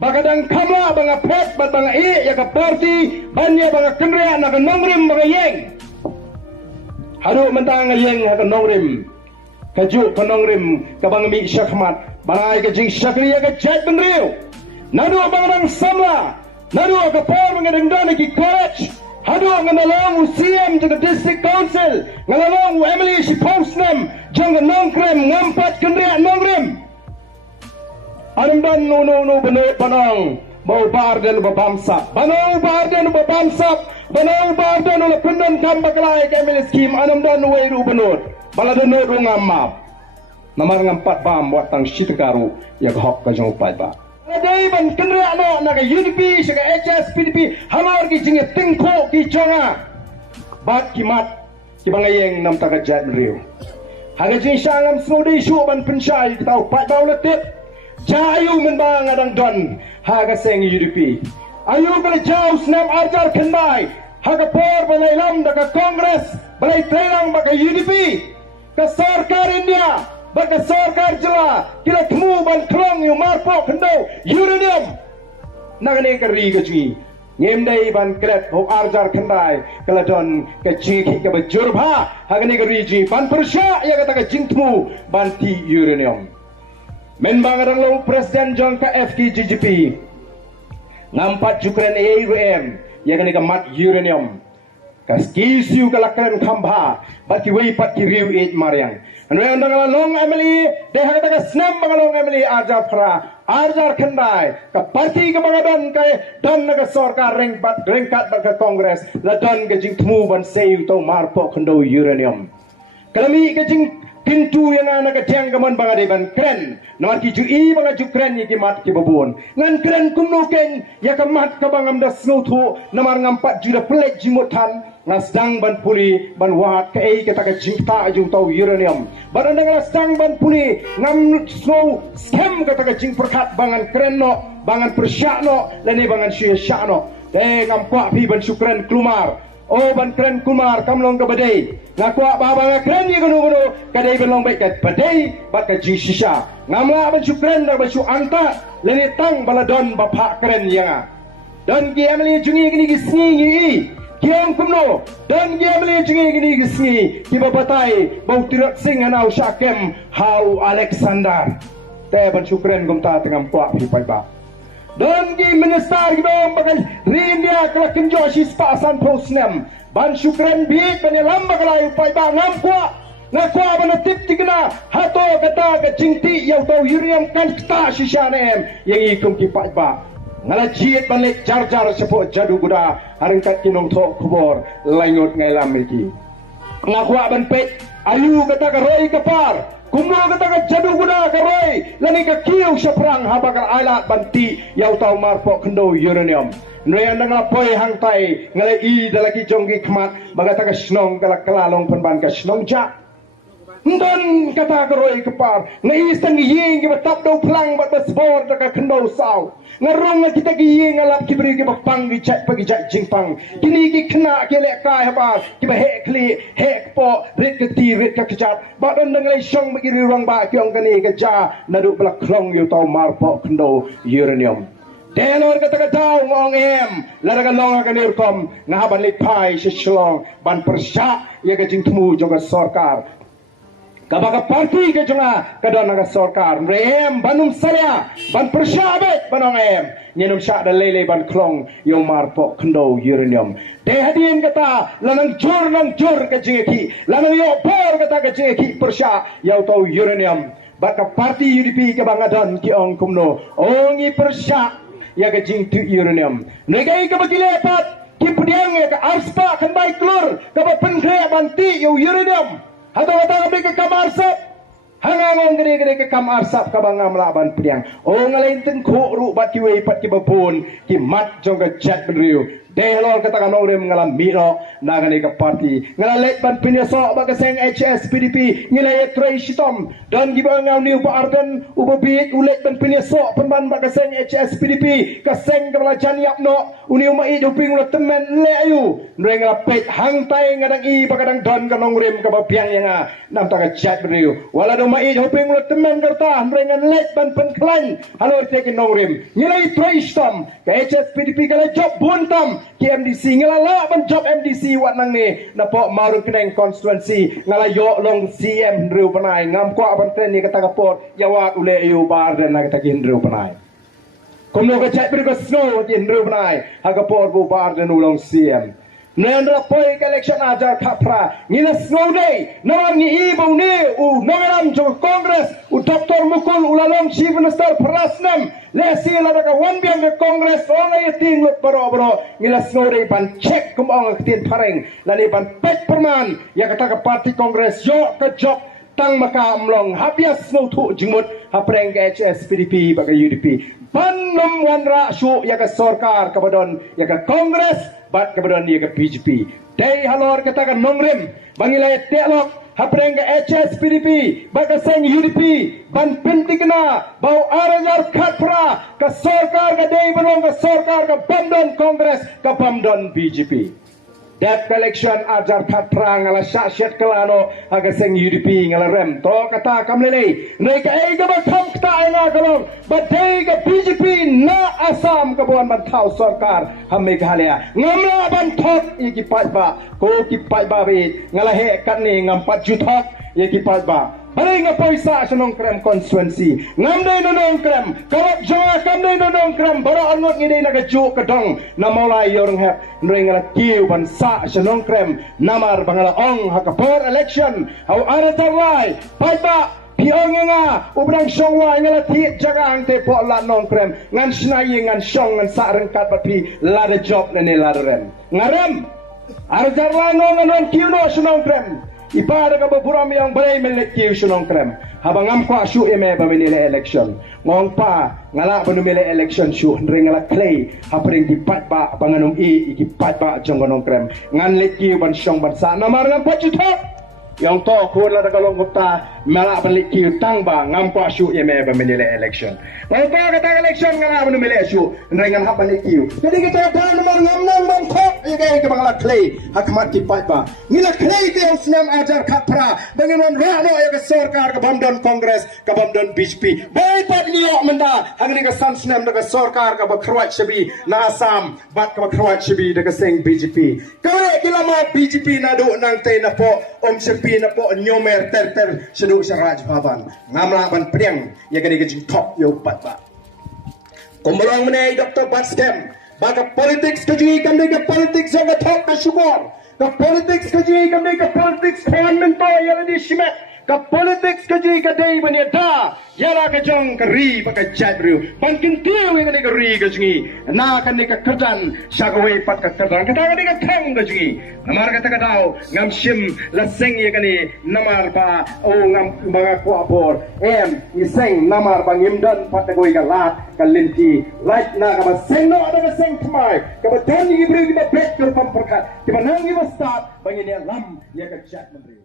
Bagadang kamla banga pet bat banga ya ka party banya banga kenria na ka nongrim banga yeng. Haru mentang yeng ha ka nongrim. Kaju ka nongrim ka banga mi syakmat bangai ka jing syakriya ka jet benriu. Nadu bagadang samla. Nadu ka par banga dengdana ki college. Hadu nganalong UCM jaga district council. Nganalong Emily si postnem jang nongkrem ngampat kenria nongrim. Anam dan no benar panang bau bar dan babamsak banau bar dan babamsak banau bar dan oleh pendan kam bakalai kemil skim anam dan weiru benur balada no ngamap namar ngampat bam buat tang sitgaru ya hok ka jong pai ba dei ban kenra no na ka UDP sega HS PDP hamar ki jinge tingko ki jonga bat kimat ki bangayeng nam ta ka jat riu haga jing sangam snodi shu ban penshai tau pai ba letip Jayu menbang adang don haga seng UDP. Ayu bala jauh senam arjar kendai haga por balai lam daga Kongres balai terang baka UDP. Ka sarkar India baka sarkar jela kira temu ban klong yu marpo kendo uranium. Nagane kari gajui. Ngemdai ban kret ho arjar kendai kala don ka jiki ka bajurba haga ne kari ji ban persya ya kata ka jintmu ban ti uranium. Menbang adang lo Presiden John ka FK GGP ngampat Ukraine AUM ya kan mat uranium ka skisiu kalakran khamba baki wei pat ki riu it mariang anu andang long Emily deh kata ka snam bangalong Emily arjar phra arjar khandai ka parti ka bangadon ka don ka sarkar rengkat ka Kongres la don ka jing thmu ban sei to marpo khando uranium kalami ka jing pintu yang anak ketiang kaman bangade ban kren nomor kiju i banga ju kren ye kimat ki babon ngan kren kumnuken ya kamat ka bangam da snuthu nomor ngampat ju da plek jimutan ngasdang ban puli ban wat ka ei kata ka jingta ju tau uranium barandang ngasdang ban puli ngam snow scam kata ka jing perkat bangan kren no bangan persyak no lani bangan syya no ngam kwa pi ban sukren klumar oh ban kren kumar kamlong ka badai ngakwa baba nga kren ni gunu kadai belong baik ka badai bat ka jing shisha ngamla ban sukren da basu anta leni tang baladon bapa kren yanga don gi amli jungi gini gisni yi kiong kumno don gi amli jungi gini gisni ki babatai bau tirat sing anau syakem hau Alexander te ban sukren gumta tengam kwa pi pai ba don gi minister gi bom bagal rindia kala kinjo si spasan posnem ban syukran bit ban lamba kala upai ba ngam kwa ngakwa ban tip tigna hato kata ka jingti yau tau uranium kan ta shishanem yang ikum ki pai ba ngala jiet ban lek jar sepo jadu guda haringkat kinong tho kubor langot ngai lamiki ngakwa ban pet ayu kata ka roi kapar kumno kata ka jadu guda ka roi lani ka kiu saprang habakal ailat banti yau tau marpo kendo uranium noyan nga poi hang tai ngale i dalagi jonggi khmat bagata ka snong kala kalalong panban ka snong ja ndon kata ka roi kapar ngai stang yeng ki batap do plang bat basbor ka kendo saw ngarong kita ki yeng alap ki beri ki bapang ki chat pagi jat jingpang kini ki khna ki lek kai haba ki ba he kli he po rit ka ti rit ka kjat ba don ngai song bagi rang ba ki ong kani ka ja nadu blak klong yu tau marpo kendo uranium Denor kata kata ngong em laraga long ka nirkom na ban lik pai shlong ban persya ya ka jing temu jonga sarkar kabaga parti ke jonga kadon naga sarkar rem banum salya ban persya bet banong em nyenum syak da lele ban klong yo marpo kendo uranium de hadien kata lanang jur ka jing ki lanang yo por kata ka jing ki persya yo tau uranium baka parti UDP ke bangadon ki ong kumno ongi persya ya ka jing tu uranium negai ka bagilepat ki pediang ka arspa kan bai klur ka ba penkre banti yo uranium hado hado ka kamar sap hangangong gede ka kamar sap ka bangam laban pediang o ngalain ten ko ru bat ki wei pat ki babon ki mat jong ka chat benriu dehlor kata ka nong rem ngalam miro nagani ka party ngalet ban pinyaso bagaseng HS PDP ngilay tray shitom dan giba ngaw niu ba arden ubabit ulet ban pinyaso panban bagaseng HS PDP kaseng kabala janiap no uniu mai duping lo temen le ayu nrenga pet hang tai ngadang i bagadang don kanong rim ka bapiang yang nam ta ka chat riu wala do mai duping lo temen karta nrenga let ban pen klan halo te kinong rim ngilay tray shitom ka HS PDP kala job buntam ki MDC ngala ban job MDC wat nang ni napo maru keneng constituency ngala yo long CM riu panai ngam ko ban tren ni kata kapor yawa ule yu bar dan nak takin riu panai komno ka chat ber ko snow tin riu panai ha kapor bu bar dan ulong CM Nendra poi election ajar kapra ngila snow day nawan ni ibu ni nangaram jo Congress Dr. Mukul ulalong Chief Minister Prasnam lesi lada ka wan biang ke Congress onga yating lut baro ngila snow day ban check kumong tin pareng lani ban pet perman ya kata ka party Congress yo ka job tang maka amlong habias snow tu jimut hapreng ke HS PDP baga UDP ban nom wan ra shu ya ka sarkar kabadon ya ka Congress bat kemudian dia ke PGP. Dari halor kata ke nongrim, bangilai telok, hapreng ke HS PDP, baga seng UDP, ban penting kena, bau arajar khatra, ke sarkar ke day belong ke sarkar ke Bamdon Kongres, ke Bamdon PGP. That collection ajar khatra ngala syashet kelano, haga seng UDP ngala rem. To kata kamlele, naik ega batam kata ega kalong, badai ke PGP na Asam kebuan bantau sarkar hamme khalia ngamla bantot iki patba ko ki patba be ngala he kat ni ngam 4 juta iki patba bali nga paisa sanong krem constituency ngamdai nonong krem kalak jawa kamdai nonong krem bara anot ngidai nagaju kadong namolai yorong hep nring ngala kiu bansa sanong krem namar bangala ong hakapor election au ara tarlai patba Piong nga ubrang songwa ngala ti jagang te po la nong krem ngan snai ngan song ngan sa rengkat bapi la de job ne la rem ngarem arjar la nong kiuno sunong krem ipada ka baburam yang balai melek kiu sunong krem habang am kwa shu eme ba menile election ngong pa ngala benumile election shu ndre ngala clay hapring di pat ba banganum i iki pat ba jong nong krem ngan lek kiu ban song ban sa namar ngam pajutok yang to ko la dagalong gupta mala balik ki tang ba ngam kwa shu yeme ba menile election mai ta kata election ngala banu mele shu nrengan hap balik ki jadi kita dan nomor ngam nang bang thok ye ke bangla clay hakmat ki pat ba ngila clay te usnam ajar khapra banginon rano ye ke sarkar ke Bamdon Congress ke Bamdon BJP bai pat liok menda hangni ke sansnam de ke sarkar ke bakhrawat shabi na Assam bat ke bakhrawat shabi de ke sing BJP kare kila ma BJP na do nang te na po om sepi na po nyomer ter sedu saraj bhavan ngamla ban priang ya kani ke top yo pat ba komolong menai Dr. Batskem baka politics ke ji kamne ke politics ga top ka subor ka politics ke ji kamne ke politics khan mento ya di shimet ka politics ke ji ka dei bani da yara ka jong ka ri baka jabru ban kintiu ya kani ka ri ka jingi na kani ka kerjan shagwe pat ka kerjan ka kani ka thang ka jingi namar kata ka dau ngam shim la seng ya kani namar ba o ngam mga ko apor ni seng namar ba ngimdan pat ka goi ka lat ka linti right na ka seng no ada ka seng thmai ka ba dan ni bri ka bet ka pam perkat ka nang ni start bangin ya lam ya ka chat mandri